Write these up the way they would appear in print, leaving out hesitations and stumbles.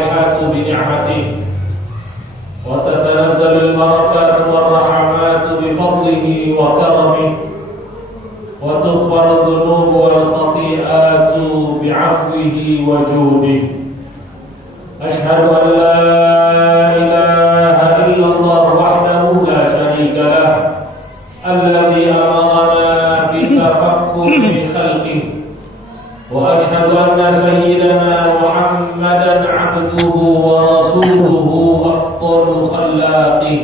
الصالحات بنعمته وتتنزل البركات والرحمات بفضله وكرمه وتغفر الذنوب والخطيئات بعفوه وجوده. أشهد أن لا إله إلا الله وحده لا شريك له الذي أمرنا بالتفكر في خلقه، وأشهد أن سيدنا محمدا عبده ورسوله أفضل خلاقه.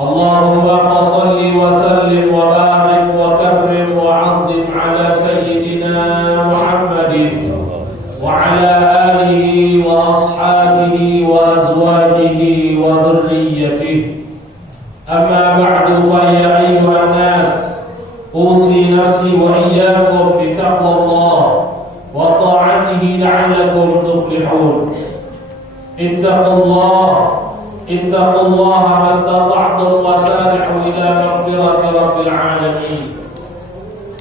اللهم فصل وسلم وبارك وكرم وعظم على سيدنا محمد وعلى آله وأصحابه وأزواجه وذريته. أما بعد فيا أيها الناس أوصي نفسي وإياكم بتقوى الله وطاعته لعلكم تفلحون. اتقوا الله ما استطعتم وسارعوا إلى مغفرة رب العالمين.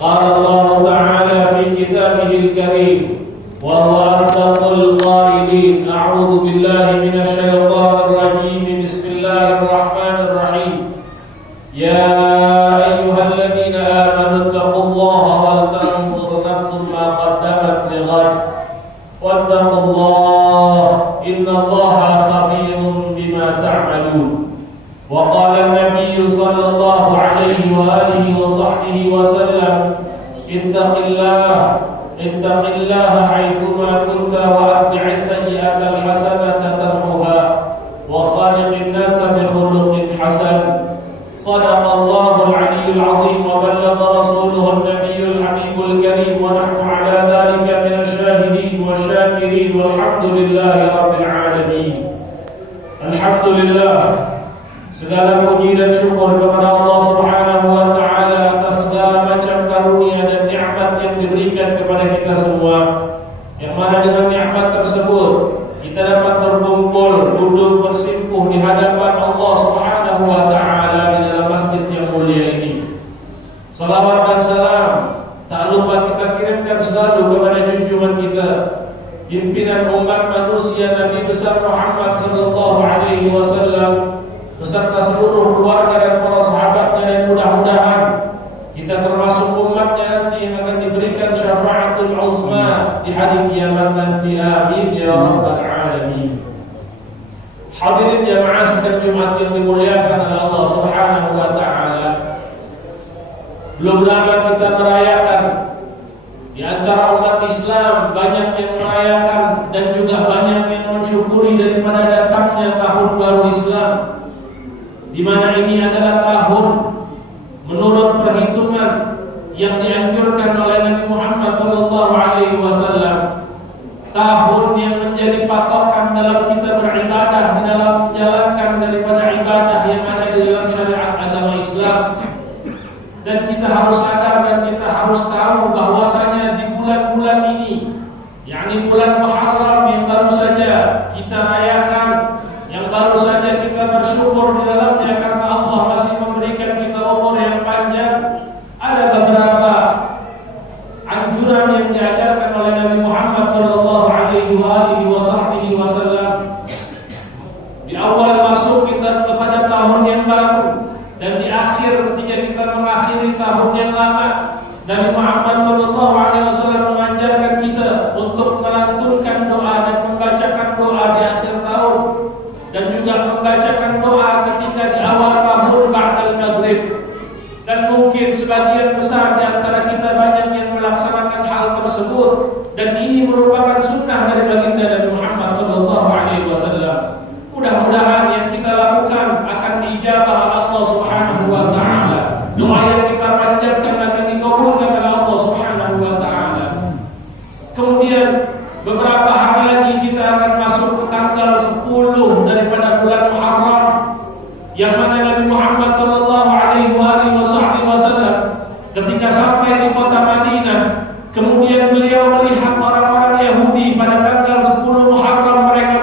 قال الله تعالى في كتابه الكريم وهو أصدق القائلين: أعوذ بالله من الشيطان الرجيم. بسم الله الرحمن الرحيم. يا أيها الذين آمنوا اتقوا الله ولتنظر نفس ما قدمت لغد واتقوا الله إن الله خبير بما تعملون. وقال النبي صلى الله عليه وآله وصحبه وسلم: اتق الله حيثما كنت وأتبع السيئة الحسنة تمحها وخالق الناس بخلق حسن. صدق الله العلي العظيم وبلغ رسوله النبي الحبيب الكريم، ونحن على ذلك من الشاهدين والشاكرين، والحمد لله رب العالمين. Alhamdulillah, segala puji dan syukur kepada Allah Subhanahu wa taala atas segala macam karunia dan nikmat yang diberikan kepada kita semua. Yang mana dengan nikmat tersebut kita dapat berkumpul, duduk bersimpuh di hadapan Allah Subhanahu wa taala di dalam masjid yang mulia ini. Salawat dan salam tak lupa kita kirimkan selalu kepada junjungan kita, pimpinan umat manusia Nabi besar Muhammad sallallahu alaihi wasallam beserta seluruh keluarga dan para sahabatnya, dan mudah-mudahan kita termasuk umatnya nanti yang akan diberikan syafaatul uzma di hari kiamat nanti. Amin ya rabbal alamin. Hadirin jamaah sidang Jumat yang dimuliakan oleh Allah Subhanahu wa taala, belum lama kita merayakan, di antara umat Islam banyak yang merayakan dan juga banyak yang mensyukuri daripada datangnya tahun baru Islam, di mana ini adalah tahun menurut perhitungan yang dianjurkan oleh Nabi Muhammad SAW, tahun yang menjadi patokan dalam kita beribadah, di dalam menjalankan daripada ibadah yang ada di dalam syariat agama Islam. Dan kita harus sadar dan kita harus tahu bahwasanya di bulan-bulan ini, yakni bulan Muharram yang baru saja kita rayakan, yang baru saja kita bersyukur di dalamnya karena Allah masih memberikan kita umur yang panjang, ada beberapa anjuran yang diajarkan oleh Nabi Muhammad sallallahu alaihi wasallam. Di awal masuk kita kepada tahun yang baru, dan di akhir ketika kita mengakhiri tahun yang lama, Nabi Muhammad SAW mengajarkan kita untuk melantunkan doa dan membacakan doa di akhir tahun, dan juga membacakan doa ketika di awal tahun ba'dal maghrib. Dan mungkin sebagian besar di antara kita banyak yang melaksanakan hal tersebut, dan ini merupakan sunnah dari baginda Nabi Muhammad SAW. Mudah-mudahan yang kita lakukan akan dijabah oleh Allah Subhanahu wa taala. Doa yang kita panjatkan akan dikabulkan oleh Allah Subhanahu wa taala. Kemudian beberapa hari lagi kita akan masuk ke tanggal 10 daripada bulan Muharram, yang mana Nabi Muhammad sallallahu alaihi wasallam ketika sampai di kota Madinah, kemudian beliau melihat orang-orang Yahudi pada tanggal 10 Muharram mereka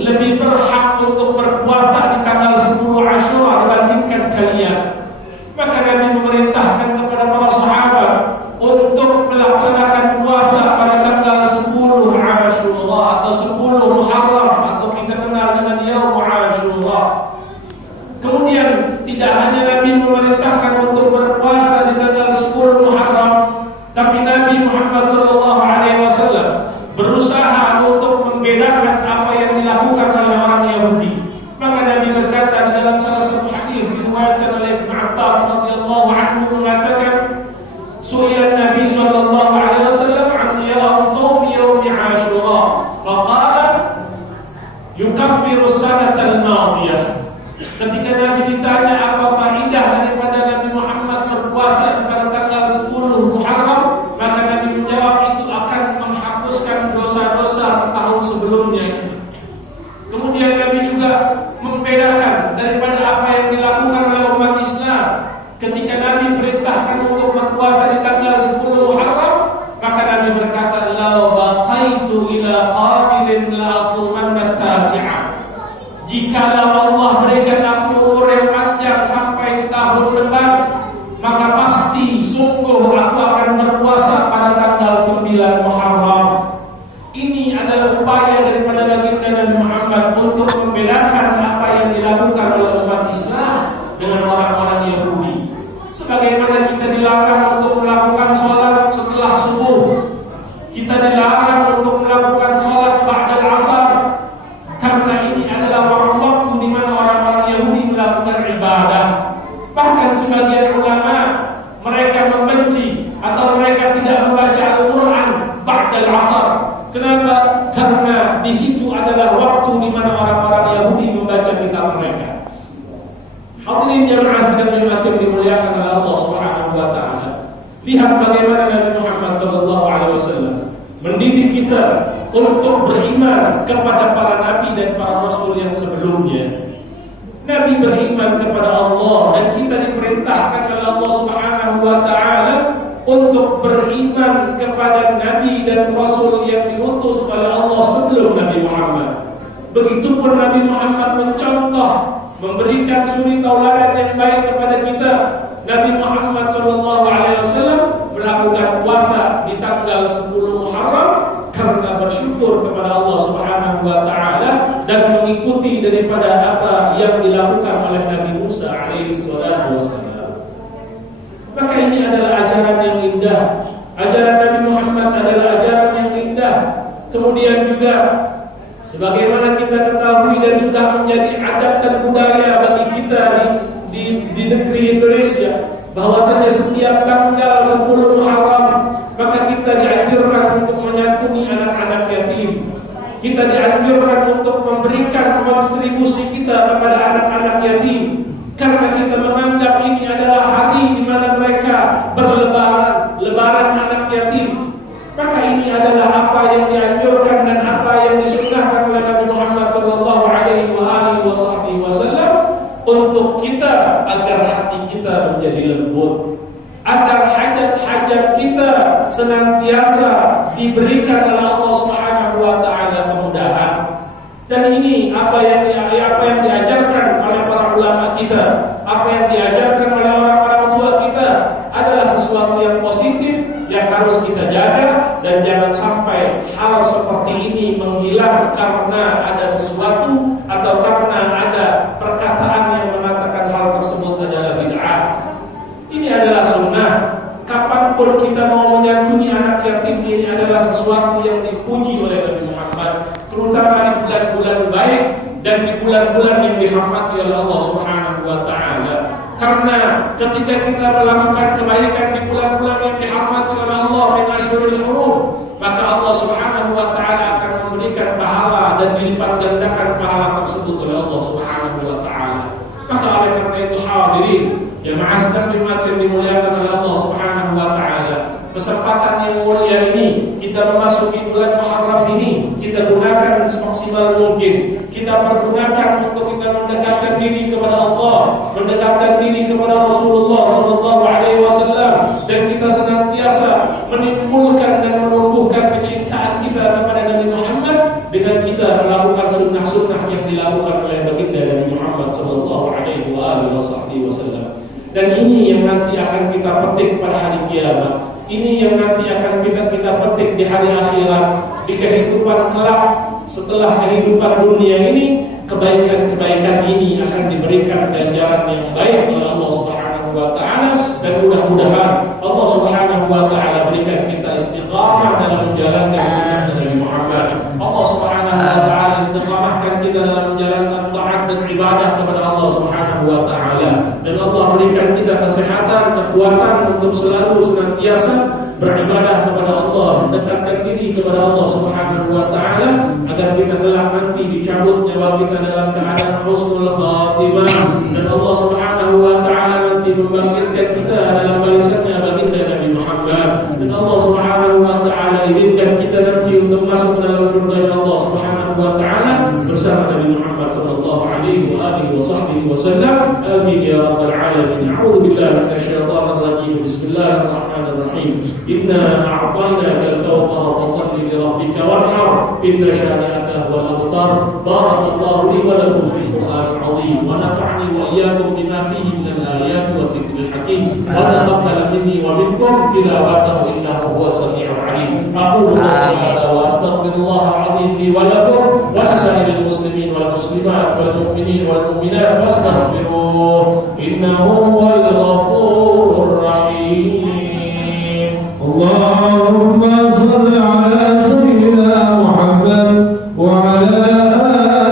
lebih berhak untuk berpuasa di tanggal 10 Asyura dibandingkan kalian. Maka Nabi memerintahkan kepada para sahabat untuk melaksanakan puasa pada tanggal 10 Asyura atau 10 Muharram atau kita kenal dengan Yaum Asyura. Kemudian tidak hanya Nabi memerintahkan untuk berpuasa di tanggal 10 Muharram, tapi Nabi Muhammad SAW berusaha untuk membedakan apa yang dilakukan oleh orang Yahudi. Maka Nabi berkata di dalam salah satu hadis diriwayatkan oleh Ibnu Abbas radhiyallahu anhu mengatakan, "Su'ila Nabi sallallahu alaihi wasallam 'an shaum yaum Asyura, faqala yukaffiru as-sanata al-madiyah." Ketika Nabi ditanya apa faidah daripada Nabi Muhammad berpuasa pada tanggal 10 Muharram, maka Nabi menjawab itu akan menghapuskan dosa-dosa setahun sebelumnya. Kemudian Nabi juga membedakan daripada apa yang dilakukan oleh umat Islam. Ketika Nabi perintahkan untuk berpuasa di tanggal 10 Muharram, maka Nabi berkata, "Law baqaitu ila qabilin la asumanna tasi'ah." Jikalau Allah berikan aku umur yang panjang sampai di tahun depan, maka pasti sungguh aku akan berpuasa pada tanggal 9 Muharram. Ini adalah upaya daripada baginda Nabi Muhammad untuk membedakan apa yang dilakukan oleh umat Islam dengan orang-orang Yahudi. Sebagaimana kita dilarang untuk melakukan sholat setelah subuh, kita dilarang untuk melakukan sholat ba'dal asar, karena ini adalah waktu-waktu di mana orang-orang Yahudi melakukan ibadah. Bahkan sebagian ulama mereka membenci atau mereka tidak membaca Al-Quran ba'dal asar. Kenapa? Karena di situ adalah waktu di mana orang-orang Yahudi membaca kitab mereka. Hadirin jamaah sekalian yang dimuliakan oleh Allah Subhanahu wa taala. Lihat bagaimana Nabi Muhammad sallallahu alaihi wasallam mendidik kita untuk beriman kepada para nabi dan para rasul yang sebelumnya. Nabi beriman kepada Allah dan kita diperintahkan oleh Allah Subhanahu wa taala untuk beriman kepada nabi dan rasul yang diutus oleh Allah sebelum Nabi Muhammad. Begitupun Nabi Muhammad mencontoh, memberikan suri tauladan yang baik kepada kita. Nabi Muhammad SAW melakukan puasa di tanggal 10 Muharram karena bersyukur kepada Allah Subhanahu wa taala dan mengikuti daripada apa yang dilakukan oleh Nabi Musa alaihi salatu wassalam. Maka ini adalah ajaran yang indah. Ajaran Nabi Muhammad adalah ajaran yang indah. Kemudian juga sebagaimana kita ketahui dan sudah menjadi adat dan budaya bagi kita di negeri Indonesia, bahwasanya setiap tanggal 10 Muharram maka kita dianjurkan untuk menyantuni anak-anak yatim. Kita dianjurkan untuk memberikan kontribusi kita kepada anak-anak yatim, karena kita menganggap ini adalah hari di mana mereka berlebaran, lebaran anak yatim. Maka ini adalah apa yang dianjurkan dan apa yang disunahkan oleh Nabi Muhammad SAW untuk kita, agar hati kita menjadi lembut, agar hajat-hajat kita senantiasa diberikan oleh Allah Subhanahu wa taala kemudahan. Dan ini apa yang diajarkan oleh para ulama kita, apa yang diajarkan oleh orang-orang tua kita adalah sesuatu yang positif yang harus kita jaga, dan jangan sampai hal seperti ini menghilang karena ada sesuatu atau karena ada perkataan yang mengatakan hal tersebut adalah bid'ah. Ini adalah sunnah. Kapanpun kita mau menyantuni anak yatim, ini adalah sesuatu yang dipuji oleh Nabi Muhammad, terutama di bulan-bulan baik dan di bulan-bulan yang dirahmati oleh Allah Subhanahu wa taala. Karena ketika kita melakukan kebaikan di bulan-bulan yang dirahmati oleh Allah min asyhurul hurum, maka Allah Subhanahu wa taala akan memberikan pahala dan dilipat gandakan pahala tersebut oleh Allah Subhanahu wa taala. Maka oleh karena itu hadirin jamaah sekalian yang dimuliakan oleh Allah Subhanahu wa taala, kesempatan yang mulia ini kita memasuki bulan Muharram ini kita gunakan semaksimal mungkin. Kita pergunakan untuk kita mendekatkan diri kepada Allah, mendekatkan diri kepada Rasulullah sallallahu alaihi wasallam, dan kita senantiasa menimbulkan dan menumbuhkan kecintaan kita kepada Nabi Muhammad dengan kita melakukan sunnah sunnah yang dilakukan oleh baginda Nabi Muhammad sallallahu alaihi wasallam. Dan ini yang nanti akan kita petik pada hari kiamat. Ini yang nanti akan kita petik di hari akhirat, di kehidupan kelak setelah kehidupan dunia ini. Kebaikan-kebaikan ini akan diberikan ganjaran yang baik oleh Allah Subhanahu wa taala, dan mudah-mudahan Allah Subhanahu wa taala berikan kita istiqamah dalam menjalankan sunnah Nabi Muhammad. Allah Subhanahu wa taala istiqamahkan kita dalam menjalankan taat dan ibadah kepada Allah Subhanahu wa taala, dan Allah berikan kita kesehatan, kekuatan untuk selalu senantiasa beribadah kepada Allah, mendekatkan diri kepada Allah Subhanahu wa taala, agar kita kelak nanti dicabut nyawa kita dalam keadaan husnul khatimah, dan Allah Subhanahu wa taala nanti membangkitkan kita dalam barisannya baginda Nabi Muhammad, dan Allah Subhanahu wa taala izinkan kita nanti untuk masuk dalam surga Allah Subhanahu wa taala bersama Nabi Muhammad sallallahu alaihi wasallam. Amin ya rabbal alamin. A'udzu billahi minasyaitonir rajim. Bismillahirrahmanirrahim. Inna a'tainaka al-kautsar fashalli li rabbika wanhar. Inna shani'aka huwal abtar. Barakallahu li wa lakum fil Qur'anil 'azim wa nafa'ani wa iyyakum bima fihi min al-ayati wa dhikril hakim. Wa taqabbal minni wa minkum tilawatahu innahu huwas sami'ul 'alim. Aqulu hadza wa astaghfirullahal 'azim li wa lakum wa lisa'iril muslimin wal muslimat wal mu'minin wal mu'minat fastaghfiruhu innahu huwal ghafurur rahim. Allahumma shalli ala sayyidina Muhammad wa ala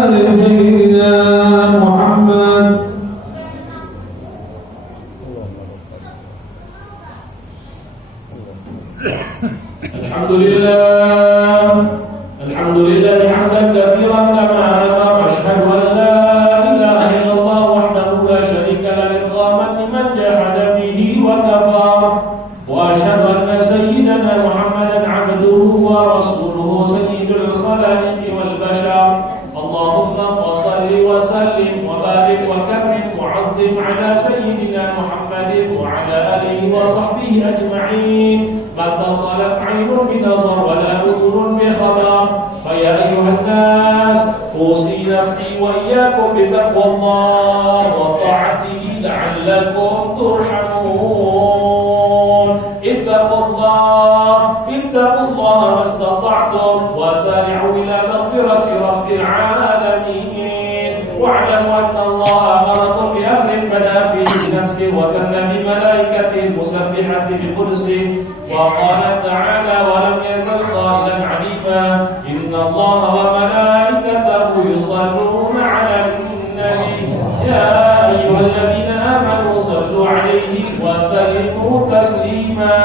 ali sayyidina Muhammad. Alhamdulillah hamdan katsiran kama amara. Asyhadu an la ilaha illallah wahdahu la syarika lahu idhaman liman jahada bihi wa kafara. Wa asyhadu anna sayyidana Muhammadan 'abduhu wa rasuluhu sayyidul khalaiqi wal bashar. Allahumma shalli wa sallim wa barik wa karrim wa 'azzim 'ala sayyidina Muhammadin wa 'ala alihi wa sahbihi ajma'in. Ma tasalat 'ainun bi nazar wa la udhunun bi khabar. Fa ya ayyuhan nas usi nafsi wa iyyakum bi taqwallah wa ta'atihi la'allakum turhamun. Ittaqullah mastata'tum wa sari'u ila maghfirati rabbil 'alamin. Wa'lamu anna Allah amarakum bi amrin bada fihi bi nafsihi wa thanna bi malaikatihi musabbihati bi qudsihi. Wa qala ta'ala wa lam yazal qailan 'alima inna Allah wa malaikatahu yusalluna 'alan nabi ya ayyuhalladhina amanu sallu 'alaihi wa sallimu taslima.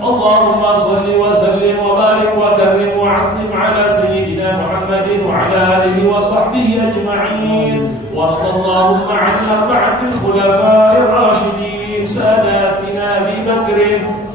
Allahumma salli wa sallim wa barik wa karrim wa 'azzim 'ala sayyidina Muhammadin wa 'ala alihi wa sahbihi ajma'in. Wa radallahu 'anil arba'atil khulafa'ir rasyidin sadatina Abi Bakr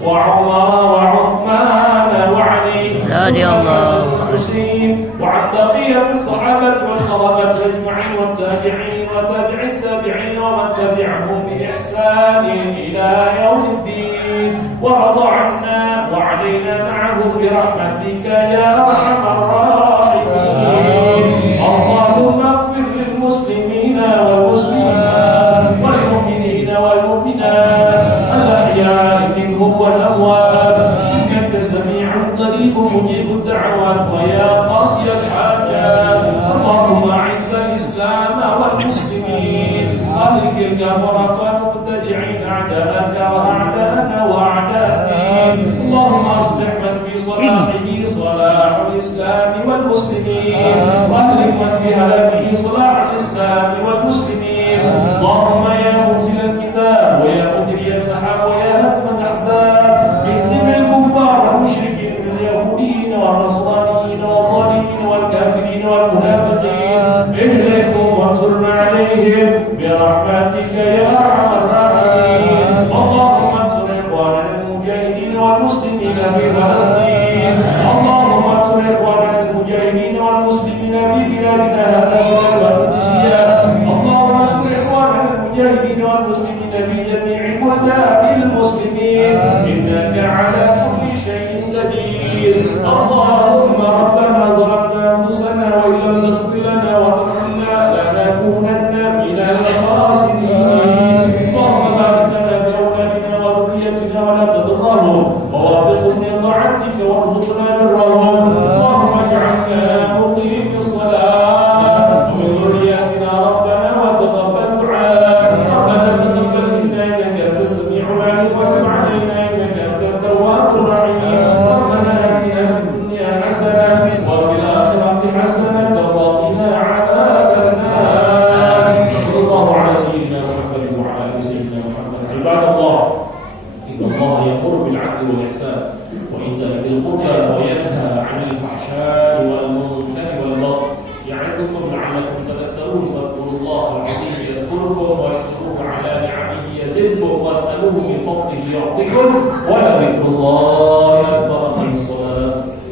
wa Umar wa Uthman wa Ali radhiyallahu anhum wa 'an baqiyatis sahabati wal khalafati ajma'in wat tabi'in wa tabi'it tabi'in wa man tabi'ahum bi ihsan ila yaumiddin. Wa rada 'anna wa 'alaina ma'ahum bi rahmatika ya arhamar rahimin. Allahumma ighfir lil muslimina wal muslimat wal mu'minina wal mu'minat al-ahya'i minhum wal amwat innaka sami'un qaribun mujibud da'awat wa ya qadiyal hajat. Allahumma 'izzal islam wal muslimin ahlikil kafarat wal mubtadi'in a'da'aka wa a'da'ana wa a'da'in. Allahumma aslih man fi salahihi salahul islam wal muslimin wa ahlik man fi halakihi salahul islam wal muslimin. Allahumma ya munzilal kitab wa ya mujriyas sahab wa ya hazmal ahzab ihzim al kuffar wal mushrikin wal yahudin wal nasranin wal zalimin wal kafirin wal munafiqin ihdikum wansurna 'alaihim bi rahmatika ya arhamar rahimin. Allahumma ansur ikhwanana al mujahidin wal muslimin fi Palestin. Allahumma ansur ikhwanana al mujahidin wal muslimin fi biladina hadhihi wal qudusiyya. Allahumma ansur ikhwanana al mujahidin wal muslimin fi jami'i buldanil muslimin innaka 'ala kulli shay'in qadir. Allahumma rabbana zalamna anfusana wa illam taghfir lana wa عباد الله إن الله يأمر بالعدل والإحسان وإيتاء ذي القربى وينهى عن الفحشاء والمنكر والبغي يعظكم لعلكم تذكرون فاذكروا الله العظيم يذكركم واشكروه على نعمه يزدكم واسألوه من فضله يعطكم ولذكر الله أكبر